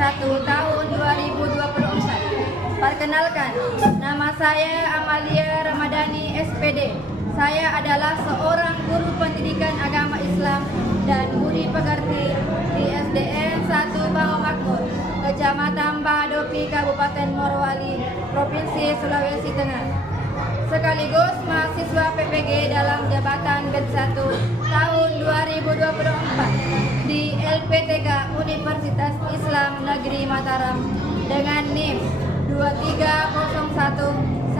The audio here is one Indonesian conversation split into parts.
1 tahun 2024. Perkenalkan, nama saya Amalia Ramadhani SPD. Saya adalah seorang guru pendidikan agama Islam dan budi pekerti di SDN 1 Bangomakmur, Kecamatan Bahodopi, Kabupaten Morowali, Provinsi Sulawesi Tengah. Sekaligus mahasiswa PPG dalam jabatan BED 1 tahun 2024 di LPTK Universitas Islam Negeri Mataram dengan NIM 2301112156.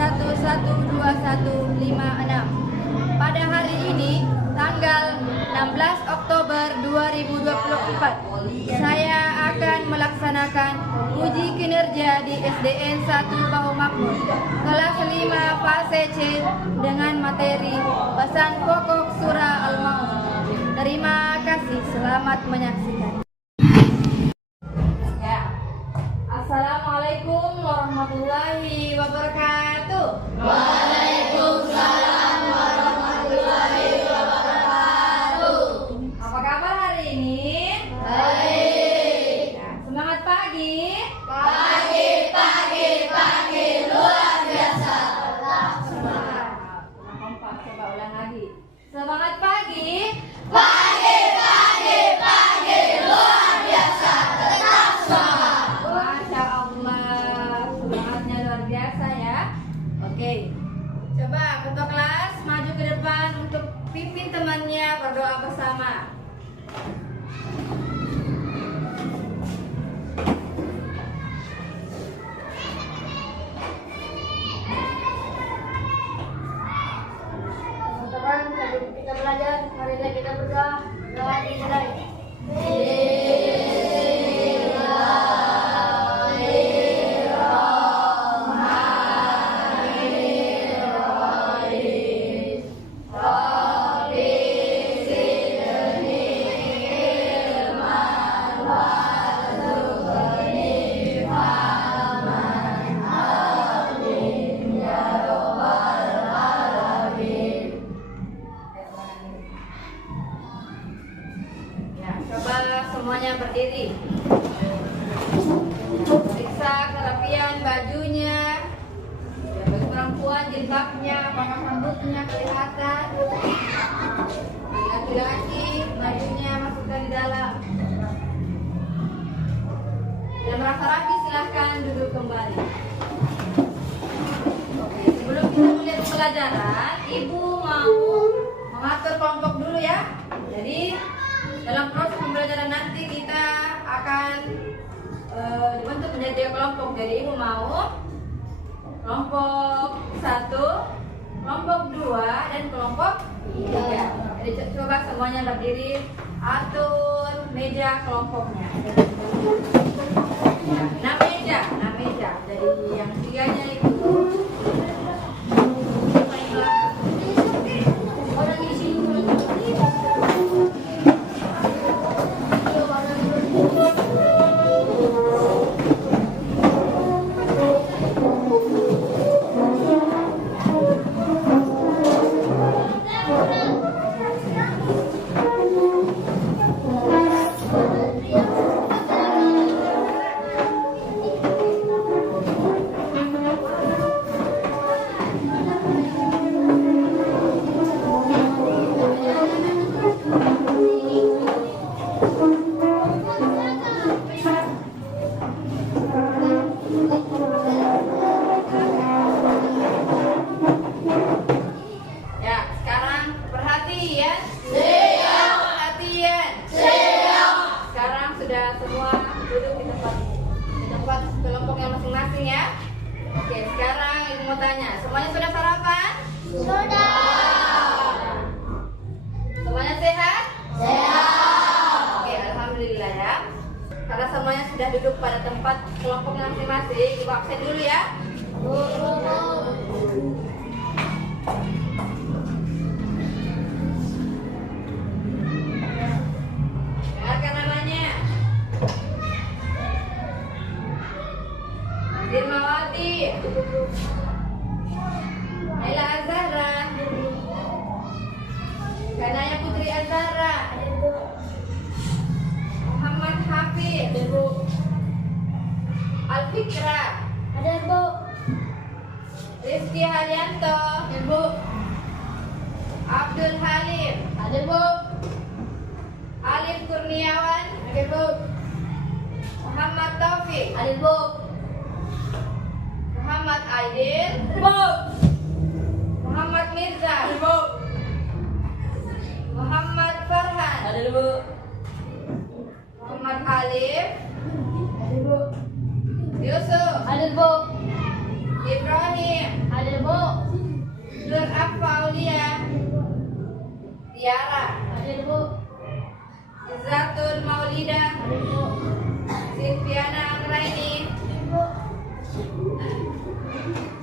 Pada hari ini, tanggal 16 Oktober 2024, saya akan melaksanakan uji kinerja di SDN 1 Bangomakmur kelas 5 fase C dengan materi pesan pokok surah Al-Maun. Terima kasih, selamat menyaksikan. Assalamualaikum warahmatullahi wabarakatuh. Waalaikumsalam warahmatullahi wabarakatuh. Apa kabar hari ini? Baik. Semangat pagi. Pagi luar biasa. Semangat. Kompak, coba ulang lagi. Semangat pagi. Pagi luar biasa. Tetap semangat. Masya Allah, semangatnya luar biasa ya. Oke, coba ketua kelas maju ke depan untuk pimpin temannya berdoa bersama. Teman-teman, sebelum kita belajar, marilah kita berdoa. Doa dimulai. Coba semuanya berdiri. Periksa kerapian bajunya. Bagi perempuan jilbabnya, apakah rambutnya kelihatan. Laki-laki bajunya masukkan di dalam. Dan merasa rapi silahkan duduk kembali. Oke, sebelum kita melihat pelajaran, Ibu mau mengatur kelompok dulu ya. Jadi dalam proses pembelajaran nanti kita akan dibentuk menjadi 3 kelompok. Jadi Ibu mau kelompok 1, kelompok 2, dan kelompok 3. Jadi coba semuanya berdiri, atur meja kelompoknya. Nah, 6 meja. Jadi yang 3-nya itu semua duduk di tempat kelompoknya masing-masing ya. Oke, sekarang Ibu mau tanya, semuanya sudah sarapan? Sudah. Semuanya sehat? Sehat. Oke, alhamdulillah ya. Karena semuanya sudah duduk pada tempat kelompoknya masing-masing, Ibu absen dulu ya. Dengarkan namanya. Dirmawati, Naila Azhara, Kanaya Putri Azhara, Muhammad Hafid, Fikra. Hadir, Bu. Rizky Haryanto. Hadir, Bu. Abdul Halim. Hadir, Bu. Alif Kurniawan. Hadir, Bu. Muhammad Taufik. Hadir, Bu. Muhammad Aidil. Hadir, Bu. Muhammad Mirza. Hadir, Bu. Muhammad Farhan. Hadir, Bu. Muhammad Alif. Hadir, Bu. Yusuf. Hadir, Bu. Ibrahim. Hadir, Bu. Nur Afaulia. Tiara. Hadir, Bu. Izzatul Maulida. Hadir, Bu. Silviana Anggraini. Hadir, Bu.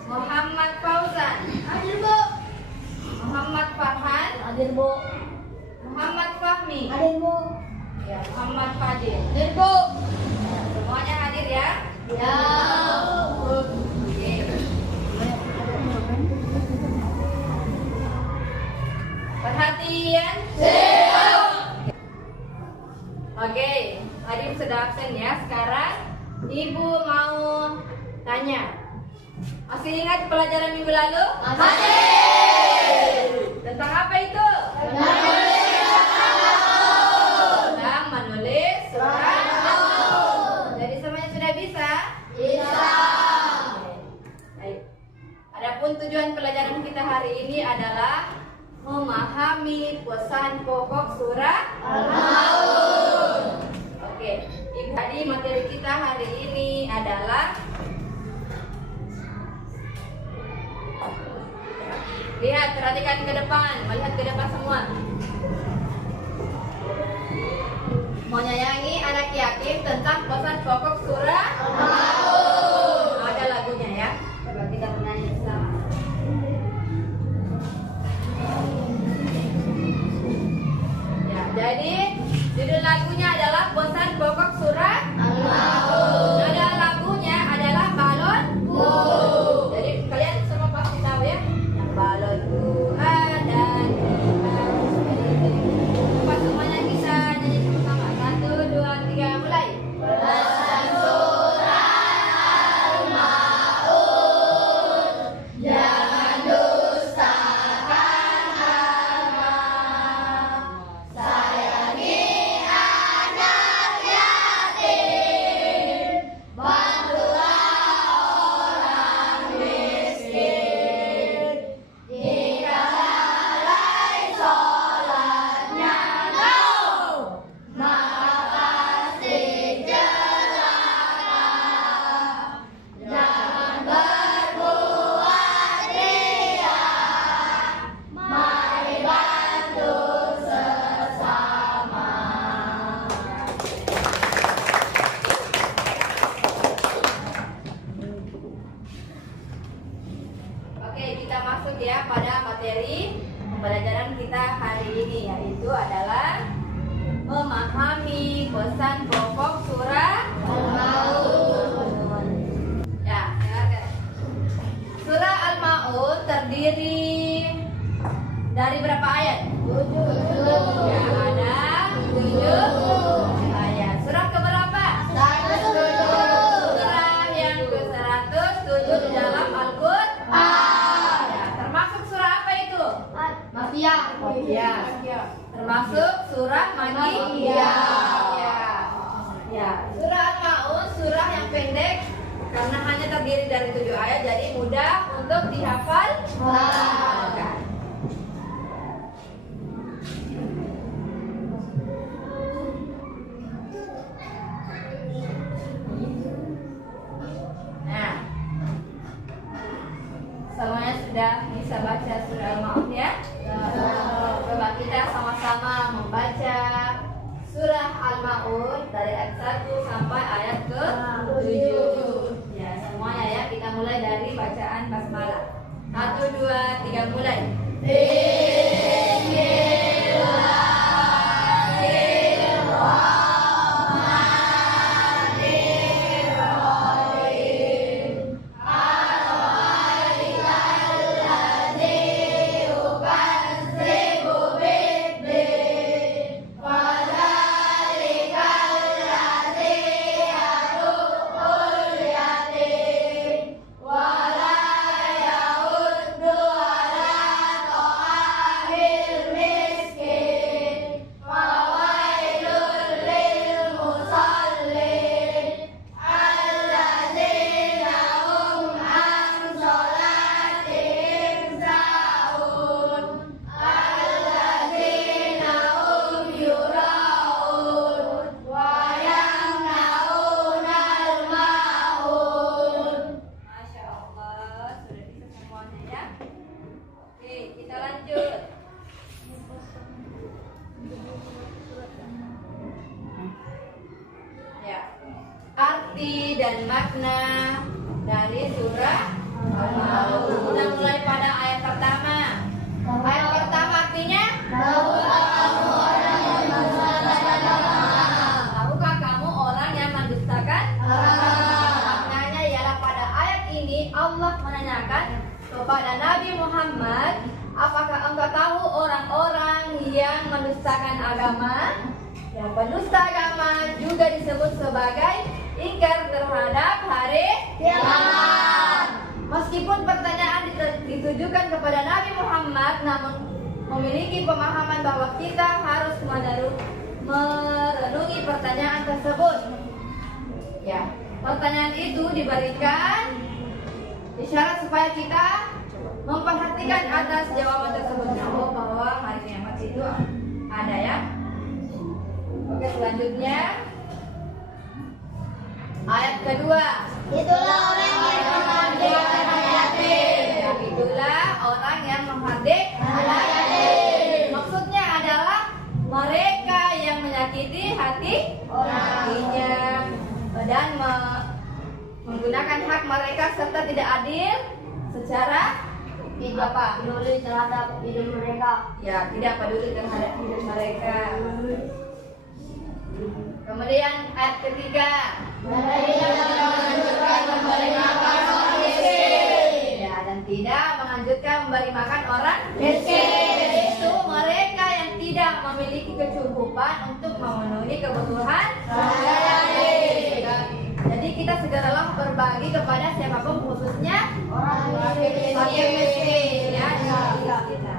Muhammad Fauzan. Hadir, Bu. Muhammad Farhan. Hadir, Bu. Muhammad Fahmi. Hadir, Bu. Ya, Muhammad Fadil. Hadir, Bu. Semuanya hadir ya. Ya. Oke. Perhatian. Oke, tadi sudah absen ya. Sekarang Ibu mau tanya. Masih ingat pelajaran minggu lalu? Tentang apa itu? Tentang menulis surat. Jadi semuanya sudah bisa? Baik. Adapun tujuan pelajaran kita hari ini adalah memahami pesan pokok surat Al-Maun. Oke, Ibu, tadi materi kita hari ini adalah lihat, perhatikan ke depan, melihat ke depan semua. Menyayangi anak yatim tentang pesan pokok surat Al-Maun. Ada lagunya ya. Coba kita menyanyi bersama. Ya, jadi judul lagunya adalah pesan pokok surat Al-Maun. Nada lagunya adalah balonku. Jadi kalian semua pasti tahu ya. Yang balonku ada di atas ini. Coba semuanya bisa nyanyi sama-sama. 1, 2, 3, mulai. Pesan surat Al-Maun, jangan dustakan amanah. Sayangi anak yatim, bantulah orang miskin. Jika lalai sholatnya kau, maka pasti celaka. Jangan berbuat ria, mari bantu sesama. Oke, kita masuk ya pada materi pembelajaran kita hari ini, yaitu adalah memahami pesan pokok surat Al-Maun. Ya, dengarkan. Surah Al-Maun terdiri dari berapa ayat? 7. Ya, ada 7 ayat. Surah keberapa? 107. Surah yang ke-107 di dalam Al-Quran. Ya, termasuk surah apa itu? Mafia. Ya, termasuk surah Makkiyah. Ya, surah Al-Maun surah yang pendek karena hanya terdiri dari 7 ayat, jadi mudah untuk dihafal. Nah, semuanya sudah bisa baca surah Al-Maun ya? Coba kita sama-sama membaca surah Al-Maun dari ayat 1 sampai ayat ke-7. Ya, semuanya ya, kita mulai dari bacaan basmalah. 1, 2, 3, mulai. Bismillahirrahmanirrahim. arti dan makna dari surah Al-Maun. Kita mulai pada ayat pertama. Ayat pertama artinya, tahukah kamu orang yang mendustakan agama? Maknanya ialah pada ayat ini Allah menanyakan kepada Nabi Muhammad, apakah engkau tahu orang-orang yang mendustakan agama? Yang pendusta agama juga disebut sebagai ingkar terhadap hari kiamat. Meskipun pertanyaan ditujukan kepada Nabi Muhammad, namun memiliki pemahaman bahwa kita harus merenungi pertanyaan tersebut. Ya, pertanyaan itu diberikan isyarat supaya kita memperhatikan atas jawaban tersebut. Oh, bahwa hari kiamat itu ada ya. Oke, selanjutnya ayat kedua. Itulah orang yang memerdekakan anak yatim. Ya, itulah orang yang memhardik Anak yatim. Maksudnya adalah mereka yang menyakiti hatinya dan menggunakan hak mereka serta tidak adil secara peduli terhadap hidup mereka. ya, tidak peduli terhadap hidup mereka. Kemudian ayat ketiga, Mereka menganjurkan memberi makan orang miskin. ya, dan tidak menganjurkan memberi makan orang Miskin. Itu mereka yang tidak memiliki kecukupan untuk memenuhi kebutuhan sehari-hari. Jadi kita segeralah berbagi kepada siapapun, khususnya Orang fakir miskin ya di sekitar kita.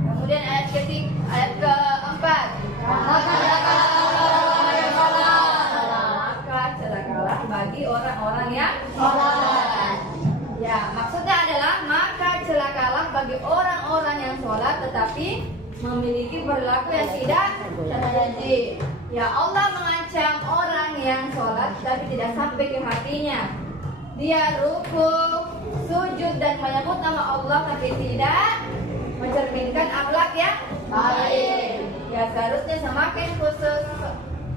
Kemudian ayat keempat, maka celakalah bagi orang-orang yang sholat. Ya, maksudnya adalah maka celakalah bagi orang-orang yang sholat tetapi memiliki perilaku yang tidak terpuji. Ya, Allah mengancam orang yang sholat tapi tidak sampai ke hatinya. Dia rukuk, sujud dan menyebut nama Allah tapi tidak mencerminkan akhlak yang baik. Ya, seharusnya semakin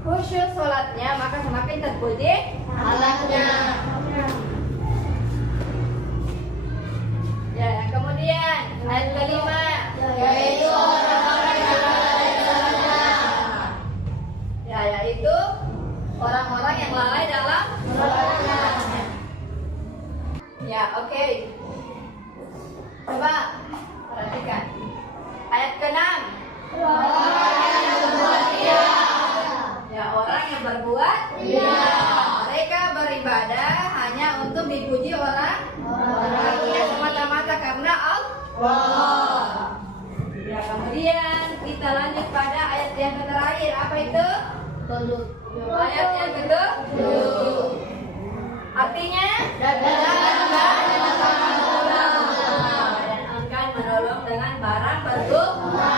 khusyuk sholatnya maka semakin terpuji Akhlaknya. Ya, kemudian ayat kelima, Yaitu orang-orang yang lalai dalam sholatnya. ya, yaitu orang-orang yang lalai dalam sholatnya. Ya, oke. Coba perhatikan ayat ke-6. Orang yang berbuat ria. Ya, orang yang berbuat Ria. mereka beribadah hanya untuk dipuji orang tidak semata-mata karena Allah. Ya, kemudian kita lanjut pada ayat yang terakhir. Apa itu? Ayat yang ke-7. Artinya dan enggan menolong dengan barang berguna.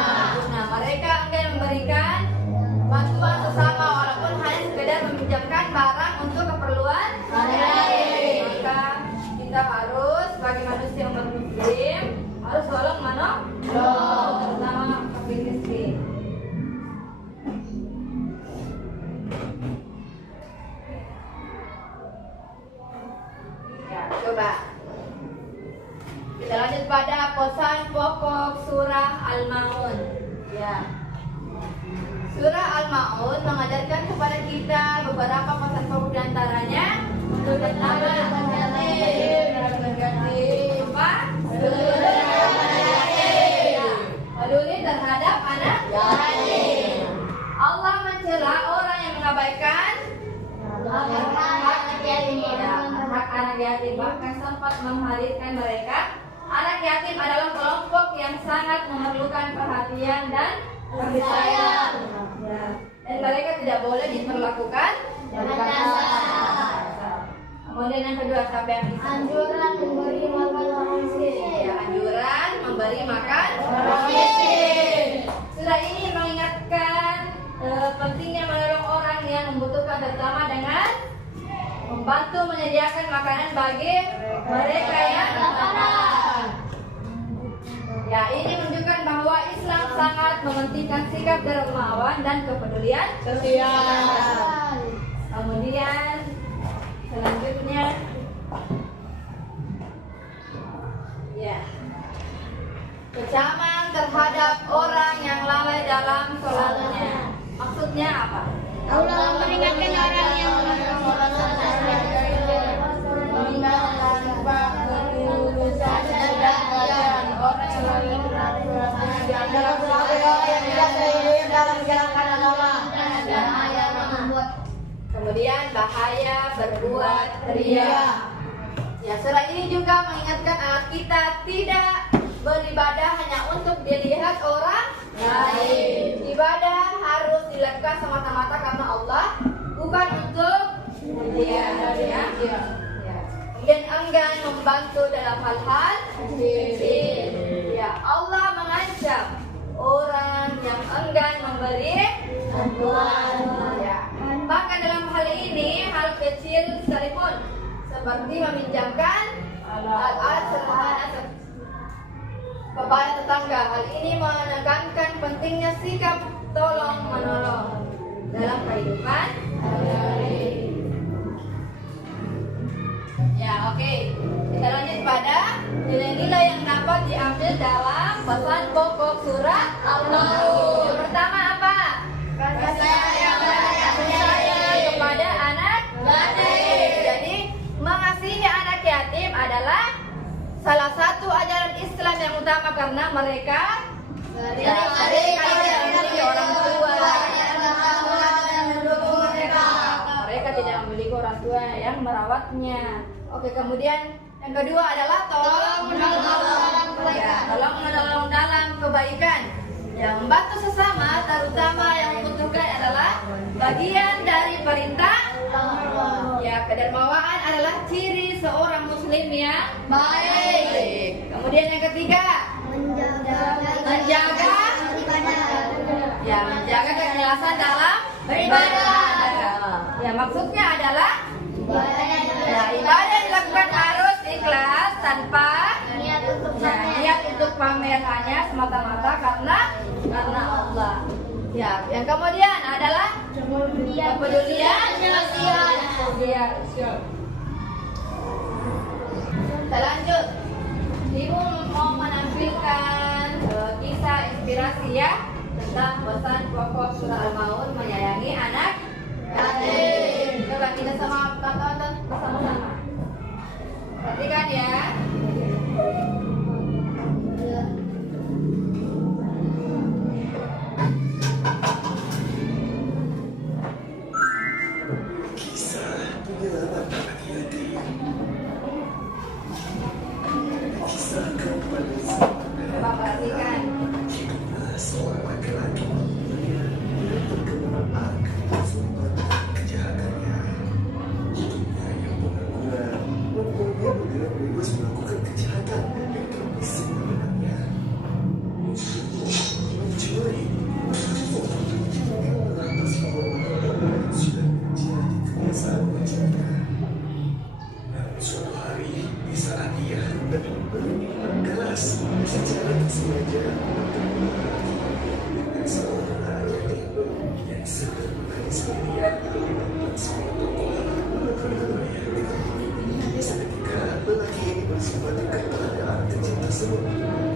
Nah, mereka enggan memberikan bantuan sesama walaupun hanya sekedar meminjamkan barang untuk keperluan sehari-hari. Maka kita harus sebagai manusia umat muslim harus tolong menolong terutama fakir miskin. Ya, coba kita lanjut pada pesan pokok surah Al-Maun. Ya. Surah Al-Maun mengajarkan kepada kita beberapa pesan pokok diantaranya. Pertama, peduli terhadap anak yatim. Allah mencela orang yang mengabaikan hak anak yatim, bahkan sempat menghadirkan mereka. Anak yatim adalah kelompok yang sangat memerlukan perhatian dan kasih sayang. Ya. Dan mereka tidak boleh diperlakukan dengan kasar. Kemudian yang kedua, siapa yang bisa? Anjuran memberi makan orang miskin. Ya, anjuran memberi makan orang miskin. Surah ini mengingatkan pentingnya menolong orang yang membutuhkan, terutama dengan membantu menyediakan makanan bagi mereka yang lapar. Ya, ini menunjukkan bahwa Islam sangat mementingkan sikap dermawan dan kepedulian Sosial. Kemudian selanjutnya, ya, kecaman terhadap orang yang lalai dalam sholatnya. Maksudnya apa? Allah memperingatkan orang yang Kemudian bahaya berbuat ria. Ya, surah ini juga mengingatkan agar kita tidak beribadah hanya untuk dilihat orang lain. Ibadah harus dilakukan semata-mata karena Allah, bukan untuk dilihat. Ya. Dan enggan membantu dalam hal-hal kecil. Ya, Allah mengancam orang yang enggan memberi bantuan. Ya. Maka dalam hal ini, hal kecil sekalipun seperti meminjamkan alat sederhana kepada tetangga. Hal ini menekankan pentingnya sikap tolong menolong dalam kehidupan sehari-hari. Ya, oke. Kita lanjut pada nilai-nilai yang dapat diambil dalam pesan pokok surat Al-Maun. Yang pertama apa? Kasih sayang kepada anak yatim. Jadi mengasihi anak yatim adalah salah satu ajaran Islam yang utama karena mereka memiliki orang tua. Mereka tidak memiliki orang tua yang merawatnya. Oke, kemudian yang kedua adalah tolong menolong dalam kebaikan. Yang membantu sesama, terutama yang membutuhkan adalah bagian dari perintah. Ya, kedermawaan adalah ciri seorang muslim yang baik. Kemudian yang ketiga, menjaga keikhlasan dalam beribadah. Ya, maksudnya adalah ibadah dilakukan harus ikhlas tanpa niat untuk pamer, hanya semata-mata karena Allah. Ya, yang kemudian adalah kepedulian sosial. Kita lanjut. Ibu mau menampilkan kisah inspirasi ya tentang pesan pokok surah Al-Maun, menyayangi anak yatim. Coba kita sama tonton bersama-sama. Perhatikan ya. Coba perhatikan. Suatu hari di saat ia hendak berminum keras secara sengaja dengan seorang anak yatim yang sedang menangis sendirian di depan sebuah toko. Seketika lelaki ini bersifat dekat pada anak kecil tersebut.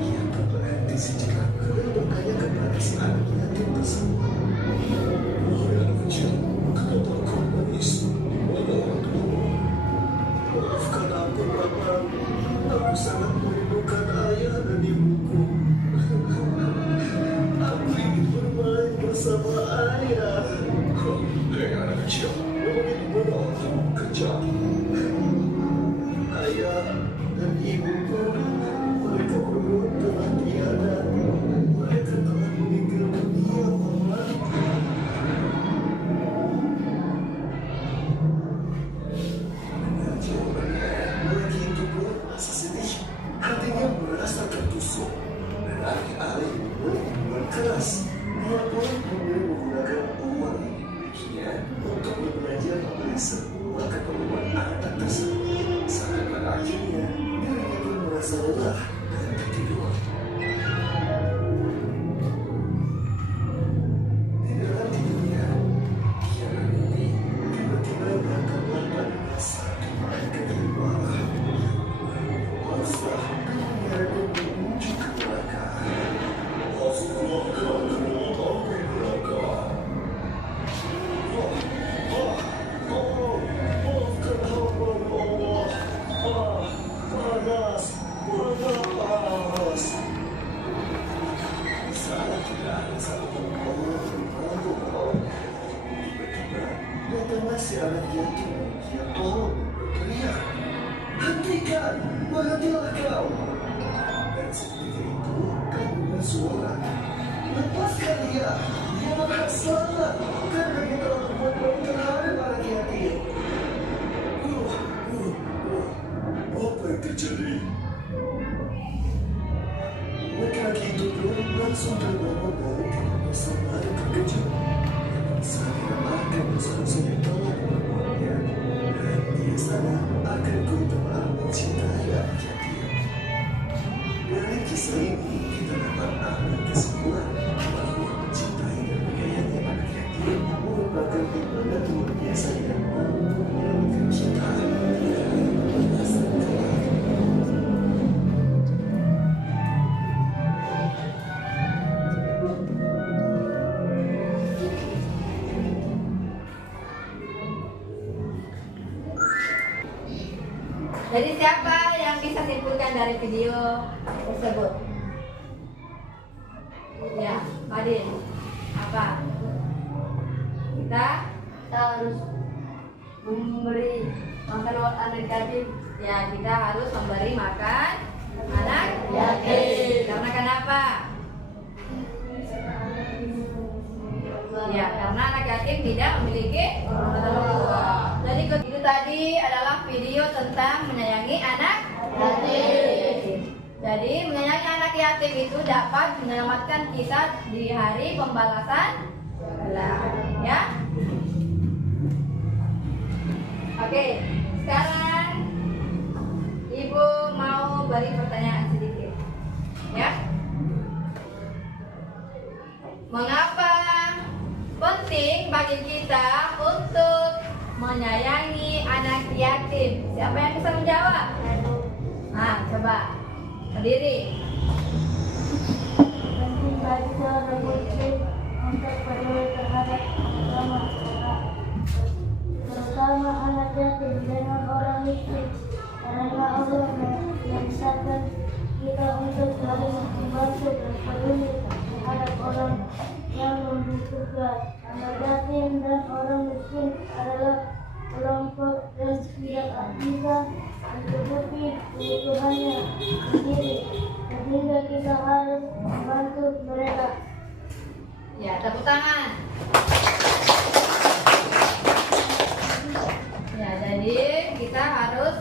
Ia berhenti sejenak dan bertanya kepada si anak yatim tersebut. "Wahai anak kecil, kenapa kau menangis? Di mana orang tuamu? Maafkan aku, Bapak. Aku sangat merindukan ayah dan ibuku. Aku ingin bermain bersama ayah." "Hei anak kecil, di mana orang kerja? Ayah dan ibuku, mereka berdua telah tiada. Mereka telah meninggal dunia, Bapak." Lelaki itu pun merasa sedih, hatinya merasa tertusuk, dan alih-alih berbuat keras, dia pun memilih menggunakan uang yang dimilikinya untuk belajar membeli sebuah keperluan si anak yatim yang tolong berteriak, hentikan, berhentilah kau. Dan seketika itu kamu bersuara, lepaskan dia bakal selamat karena dia telah berbuat baik terhadap anak yatim. Apa yang terjadi? Laki-laki itu pun langsung terbawa balik bersama dan terkejut. Saya akan bersama-sama tolong menolongnya, dan dia sadar akan keutamaan mencintai anak yatim. Dari kisah ini kita dapat ambil kesimpulan bahwa mencintai dan menyayangi anak yatim merupakan ibadah luar biasa yang mampu menyelamatkan kita dari masa kelak. Jadi siapa yang bisa simpulkan dari video tersebut? Ya, Fadil. Apa? Kita harus memberi makan anak yatim. Ya, kita harus memberi makan anak Yatim. Karena kenapa? Ya, karena anak yatim tidak memiliki orang tua. Jadi itu tadi adalah video tentang menyayangi anak Yatim. Jadi menyayangi anak yatim itu dapat menyelamatkan kita di hari pembalasan kelak, ya. Oke, sekarang Ibu mau beri pertanyaan sedikit, ya. Mengapa penting bagi kita untuk menyayangi anak yatim? Siapa yang bisa menjawab? Nah, coba berdiri. Penting bagi seorang muslim untuk peduli terhadap sesama terutama anak yatim dan orang miskin, karena Allah memerintahkan kita untuk saling membantu dan peduli terhadap orang yang membutuhkan. Anak yatim dan orang miskin adalah kelompok yang tidak bisa mencukupi kebutuhannya sendiri, sehingga kita harus membantu mereka. Ya, tepuk tangan. Ya, jadi kita harus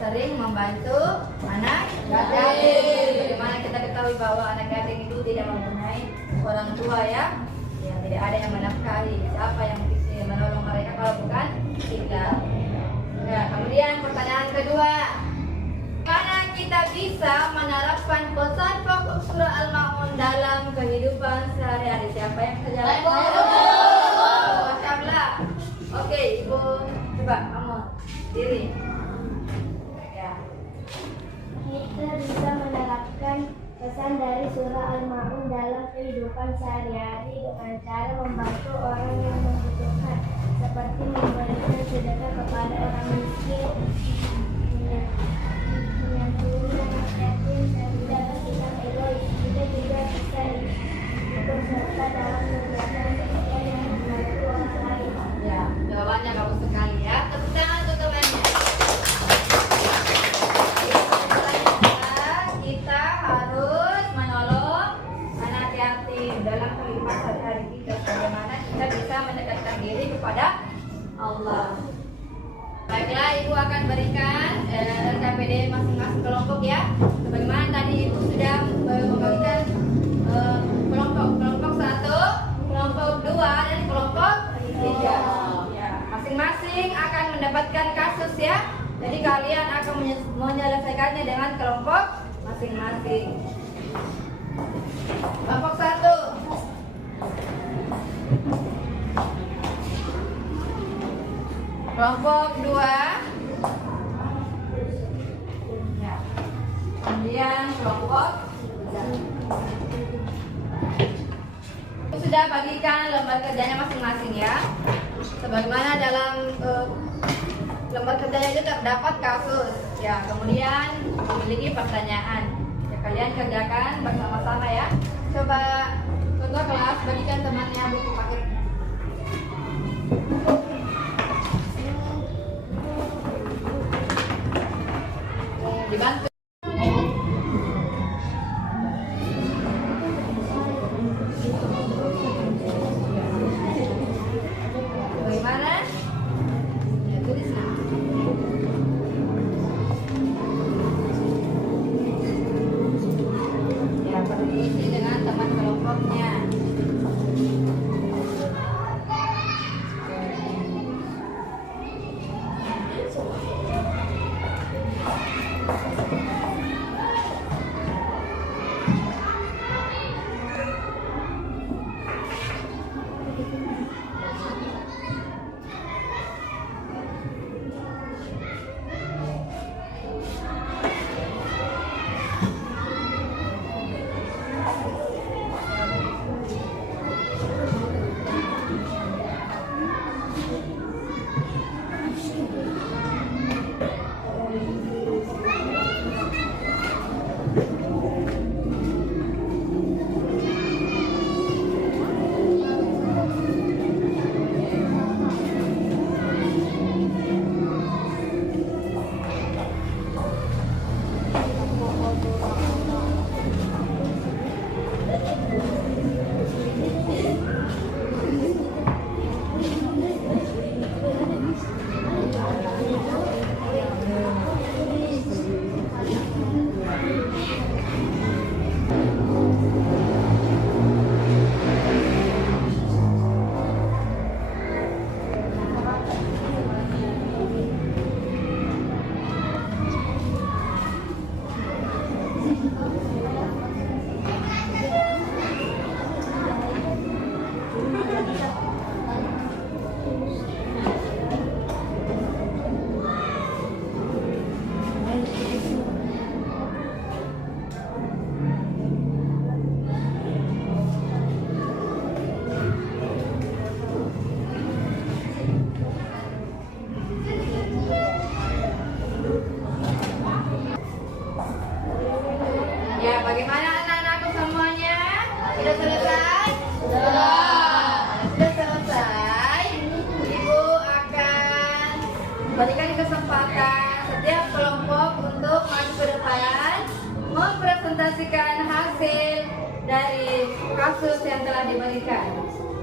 sering membantu anak yatim. Bagaimana kita ketahui bahwa anak yatim itu tidak mempunyai orang tua, ya? Ya, tidak ada yang menafkahi. Siapa yang bisa menolong mereka kalau bukan kita? Ya, kemudian pertanyaan kedua. Bagaimana kita bisa menerapkan pesan pokok surah Al-Ma'un dalam kehidupan sehari-hari? Siapa yang bisa jawab? Masya Allah. Oke, Ibu, coba kamu diri. Ya. Kita bisa menerapkan pesan dari surah Al-Ma'un dalam kehidupan sehari-hari dengan cara membantu orang yang membutuhkan, seperti memberikan sedekah kepada orang miskin, menyantuni anak yatim, dan tidak sikap egois. Kita juga bisa ikut serta dalam menjaga sesuatu yang membantu orang lain. Ya, jawabannya bagus sekali, ya. Tepuk tangan untuk temannya. Kita harus menolong anak yatim dalam kehidupan sehari-hari kita. Bagaimana kita bisa mendekatkan diri kepada Allah. Baiklah, Ibu akan berikan RKPD masing-masing kelompok, ya. Sebagaimana tadi Ibu sudah membagikan kelompok 1, kelompok 2, dan kelompok 3. Ya, masing-masing akan mendapatkan kasus, ya. Jadi kalian akan menyelesaikannya dengan kelompok masing-masing. Kelompok 1. Kelompok 2. Ya. Kemudian kelompok 3. Sudah bagikan lembar kerjanya masing-masing, ya. Sebagaimana dalam lembar kerjanya itu terdapat kasus, ya. Kemudian memiliki pertanyaan. Ya, kalian kerjakan bersama-sama, ya. Coba ketua kelas bagikan temannya buku paket. berikan kesempatan setiap kelompok untuk maju ke depan mempresentasikan hasil dari kasus yang telah diberikan.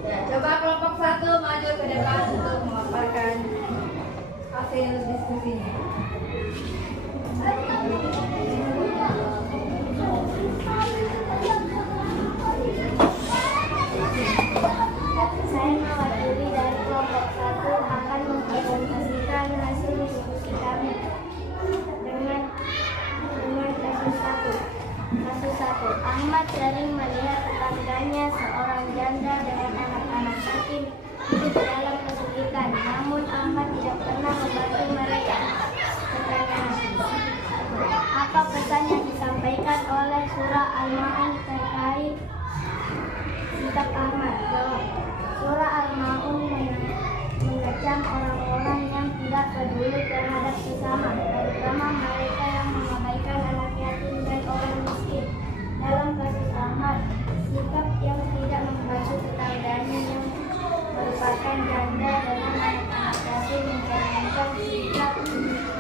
Ya, coba kelompok 1 maju ke depan untuk memaparkan hasil diskusinya. Saya mewakili dari kelompok 1 akan mempresentasikan hasil diskusi kami dengan kasus 1. Kasus 1. Ahmad sering melihat tetangganya seorang janda dengan anak-anak yatim hidup dalam kesulitan. Namun Ahmad tidak pernah membantu mereka. Pertanyaan: apa pesan yang disampaikan oleh surah Al-Ma'un terkait sikap Ahmad? Jawab: surah Al-Ma'un mengecam orang-orang yang tidak peduli terhadap sesama, terutama mereka yang mengabaikan anak yatim dan orang miskin. Dalam kasus Ahmad, sikap yang tidak membantu tetangganya yang merupakan janda dengan anak-anak yatim mencerminkan sikap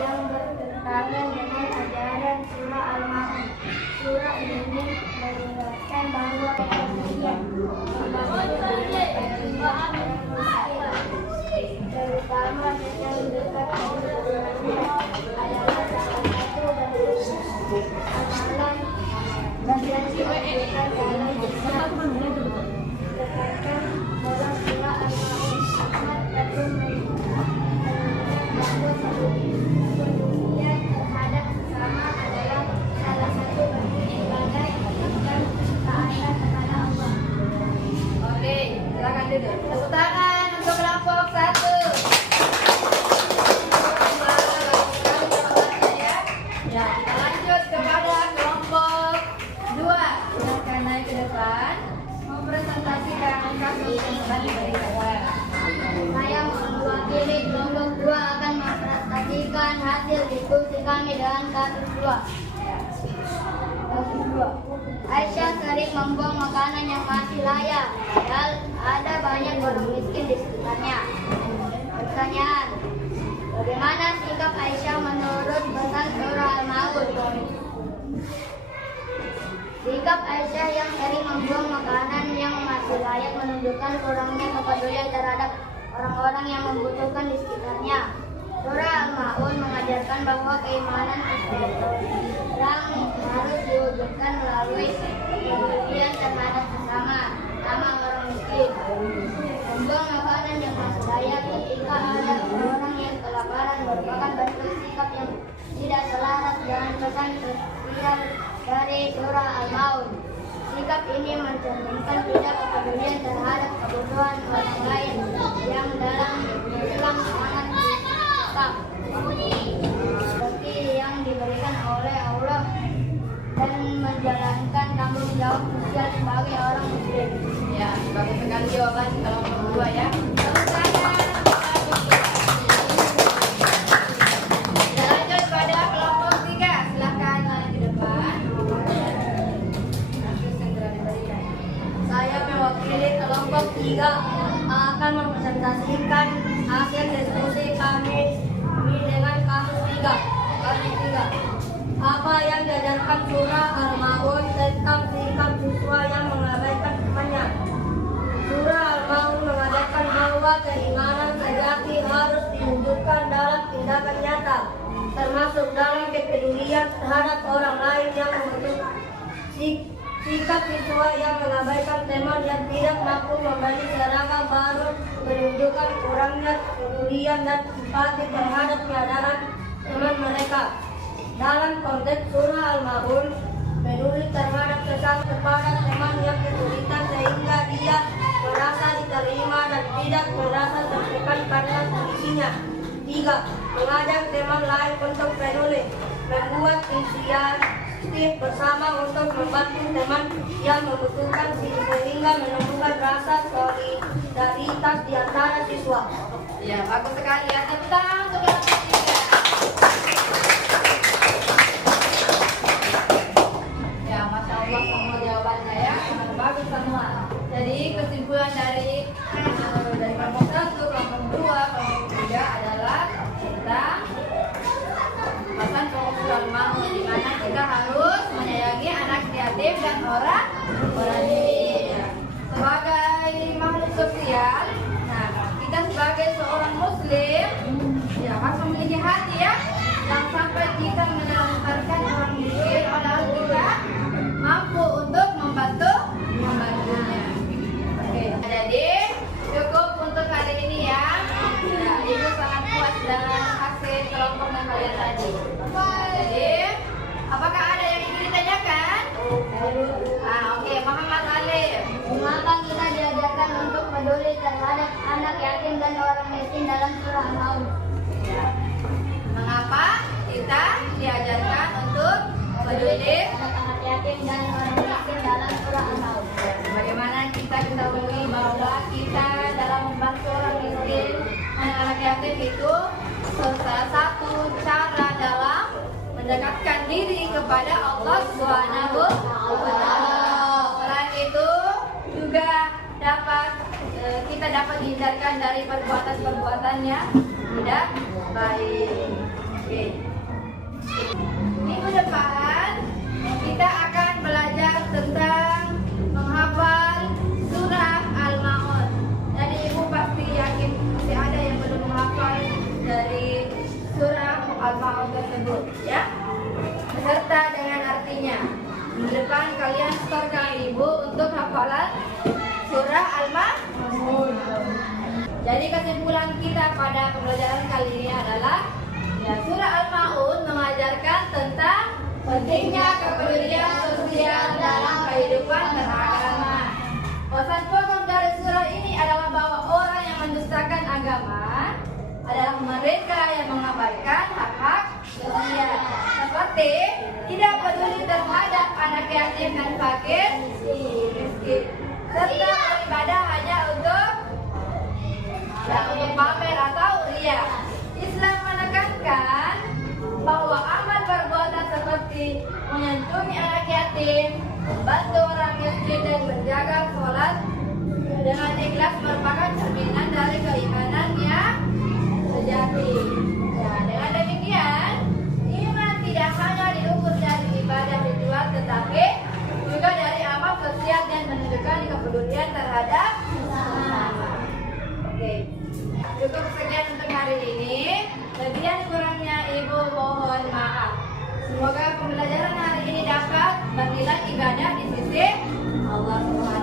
yang bertentangan dengan ajaran surah Al-Ma'un. Surah ini menjelaskan bahwa kemudian membantu perlindungan orang miskin, terutama yang dekat dengan adalah salah satu bentuk amalan bagian kebaikan dalam Islam. Berdasarkan dalam surah Al-Ma'un, Ahmad tentu menunjukkan bahwa kepedulian terhadap sesama adalah salah satu bentuk ibadah dan ketaatan kepada Allah. Oke, silakan duduk. Tepuk tangan untuk kelompok 1. Ya, kita lanjut kepada kelompok 2. Silakan naik ke depan mempresentasikan kasus yang telah diberikan. Saya mewakili kelompok 2 akan mempresentasikan hasil diskusi kami dengan kasus 2. Kasus 2. Aisyah sering membuang makanan yang masih layak, padahal ada banyak orang miskin di sekitarnya. Pertanyaan: bagaimana sikap Aisyah menurut pesan surah Al-Ma'un? Sikap Aisyah yang sering membuang makanan yang masih layak menunjukkan kurangnya kepedulian terhadap orang-orang yang membutuhkan di sekitarnya. Surah Al-Ma'un mengajarkan bahwa keimanan seseorang harus diwujudkan melalui kepedulian terhadap sesama, terutama orang miskin. Membuang makanan yang masih layak ketika ada orang yang kelaparan merupakan bentuk sikap yang tidak selaras dengan pesan sosial dari surah Al-Ma'un. Sikap ini mencerminkan tidak kepedulian terhadap kebutuhan orang lain yang dalam Islam sangat disebut seperti yang diberikan oleh Allah dan menjalankan tanggung jawab sosial sebagai orang muslim. Ya, bagus sekali jawaban kelompok 2 ya. Tepuk tangan. Kita lanjut pada kelompok 3. Silakan naik ke depan. Kasus yang telah diberikan. Saya mewakili kelompok 3 akan mempresentasikan hasil diskusi kami dengan kasus 3. Apa yang diajarkan surah Al-Ma'un tentang sikap siswa yang mengabaikan temannya? Surah Al-Ma'un mengajarkan bahwa keimanan sejati harus diwujudkan dalam tindakan nyata, termasuk dalam kepedulian terhadap orang lain yang membutuhkan. Sikap siswa yang mengabaikan teman yang tidak mampu membeli seragam baru menunjukkan kurangnya kepedulian dan simpati terhadap keadaan teman mereka. Dalam konteks surah Al-Ma'un, peduli terhadap sesama kepada teman yang kesulitan sehingga dia merasa diterima dan tidak merasa tertekan karena kondisinya. 3. Mengajak teman lain untuk peduli, membuat inisiatif bersama untuk membantu teman yang membutuhkan sehingga menumbuhkan rasa solidaritas di antara siswa. Ya, bagus sekali ya. Tepuk tangan untuk kelompok 3. Ya, Masya Allah semua jawabannya ya. Sangat bagus semua. Jadi kesimpulan dari kelompok 1, kelompok 2, kelompok 3 adalah kita hati ya. Jangan sampai kita menelantarkan orang miskin, padahal kita mampu untuk membantunya. Oke, jadi cukup untuk kali ini ya. Ya, Ibu sangat puas dengan hasil kelompok yang kalian tadi. Jadi, apakah ada yang ingin ditanyakan? Oke, Muhammad Alif. Mengapa kita diajarkan untuk peduli terhadap anak yatim dan orang miskin dalam surah Al-Maun? Ya. Mengapa kita diajarkan untuk peduli Terhadap anak yatim dan orang miskin dalam surah Al-Maun. Bagaimana kita ketahui bahwa kita dalam membantu orang miskin dan anak yatim itu salah satu cara dalam mendekatkan diri kepada Allah Subhanahu wa Ta'ala. Selain itu juga kita dapat dihindarkan dari perbuatan-perbuatannya tidak baik. Oke. Minggu depan kita akan belajar tentang menghafal surah Al-Maun. Jadi Ibu pasti yakin masih ada yang belum menghafal dari surah Al-Maun tersebut, ya, beserta dengan artinya. Minggu depan kalian setorkan Ibu untuk hafalan surah Al-Maun. Jadi kesimpulan kita pada pembelajaran kali ini adalah ya, surah Al-Maun mengajarkan tentang pentingnya kepedulian sosial dalam kehidupan beragama. Pesan pokok dari surah ini adalah bahwa orang yang mendustakan agama adalah mereka yang mengabaikan hak-hak sosial, seperti tidak peduli terhadap anak yatim dan fakir miskin, serta beribadah hanya untuk pamer atau ria. Islam menekankan bahwa amal perbuatan seperti menyentuhi anak yatim, membantu orang miskin dan menjaga sholat dengan ikhlas merupakan cerminan dari keimanan yang sejati. Ya, dengan demikian, iman tidak hanya diukur dari ibadah ritual, tetapi juga dari amal sosial dan menunjukkan kepedulian terhadap sesama. Oke, cukup sekian untuk hari ini. Lebih kurangnya Ibu mohon maaf. Semoga pembelajaran hari ini dapat bernilai ibadah di sisi Allah Subhanahu